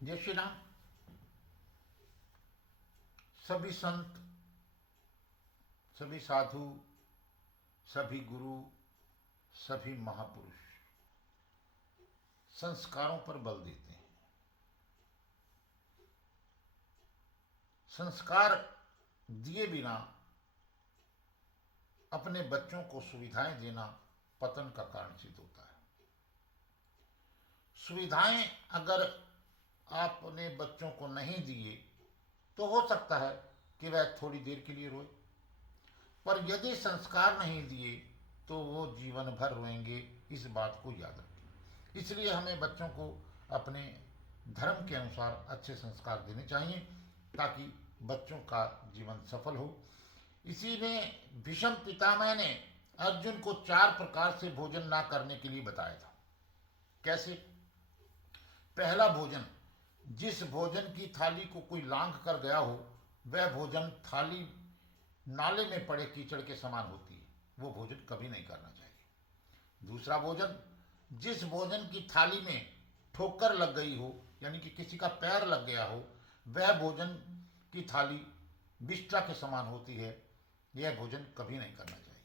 जय श्री राम। सभी संत, सभी साधु, सभी गुरु, सभी महापुरुष संस्कारों पर बल देते हैं। संस्कार दिए बिना अपने बच्चों को सुविधाएं देना पतन का कारण सिद्ध होता है। सुविधाएं अगर आपने बच्चों को नहीं दिए तो हो सकता है कि वह थोड़ी देर के लिए रोए, पर यदि संस्कार नहीं दिए तो वो जीवन भर रोएंगे। इस बात को याद रखें। इसलिए हमें बच्चों को अपने धर्म के अनुसार अच्छे संस्कार देने चाहिए ताकि बच्चों का जीवन सफल हो। इसी में भीष्म पितामह ने अर्जुन को 4 प्रकार से भोजन ना करने के लिए बताया था। कैसे? पहला भोजन, जिस भोजन की थाली को कोई लांघ कर गया हो वह भोजन थाली नाले में पड़े कीचड़ के समान होती है, वो भोजन कभी नहीं करना चाहिए। दूसरा भोजन, जिस भोजन की थाली में ठोकर लग गई हो, यानी कि किसी का पैर लग गया हो, वह भोजन की थाली बिष्टा के समान होती है, यह भोजन कभी नहीं करना चाहिए।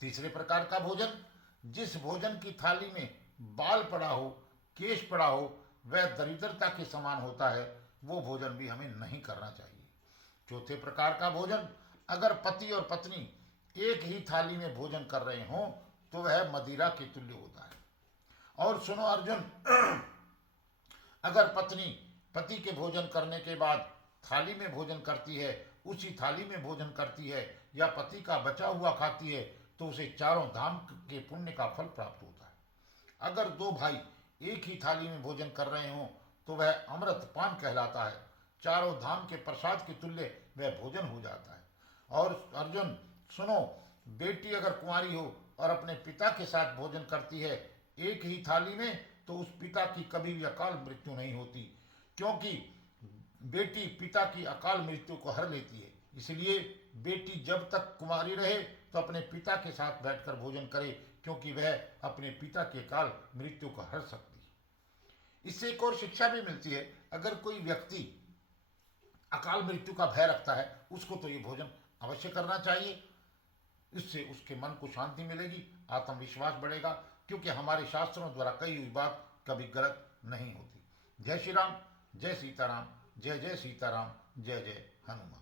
तीसरे प्रकार का भोजन, जिस भोजन की थाली में बाल पड़ा हो, केश पड़ा हो, वह दरिद्रता के समान होता है, वो भोजन भी हमें नहीं करना चाहिए। चौथे प्रकार का भोजन, अगर पति और पत्नी एक ही थाली में भोजन कर रहे हों तो वह मदिरा के तुल्य होता है। और सुनो अर्जुन, अगर पत्नी पति के भोजन करने के बाद थाली में भोजन करती है, उसी थाली में भोजन करती है या पति का बचा हुआ खाती है तो उसे चारों धाम के पुण्य का फल प्राप्त होता है। अगर दो भाई एक ही थाली में भोजन कर रहे हों तो वह अमृत पान कहलाता है, चारों धाम के प्रसाद के तुल्य वह भोजन हो जाता है। और अर्जुन सुनो, बेटी अगर कुंवारी हो और अपने पिता के साथ भोजन करती है एक ही थाली में तो उस पिता की कभी भी अकाल मृत्यु नहीं होती, क्योंकि बेटी पिता की अकाल मृत्यु को हर लेती है। इसलिए बेटी जब तक कुंवारी रहे तो अपने पिता के साथ बैठकर भोजन करे, क्योंकि वह अपने पिता के अकाल मृत्यु को हर सकती है। इससे एक और शिक्षा भी मिलती है, अगर कोई व्यक्ति अकाल मृत्यु का भय रखता है उसको तो ये भोजन अवश्य करना चाहिए। इससे उसके मन को शांति मिलेगी, आत्मविश्वास बढ़ेगा, क्योंकि हमारे शास्त्रों द्वारा कही हुई बात कभी गलत नहीं होती। जय श्री राम, जय सीताराम, जय जय सीताराम, जय जय हनुमान।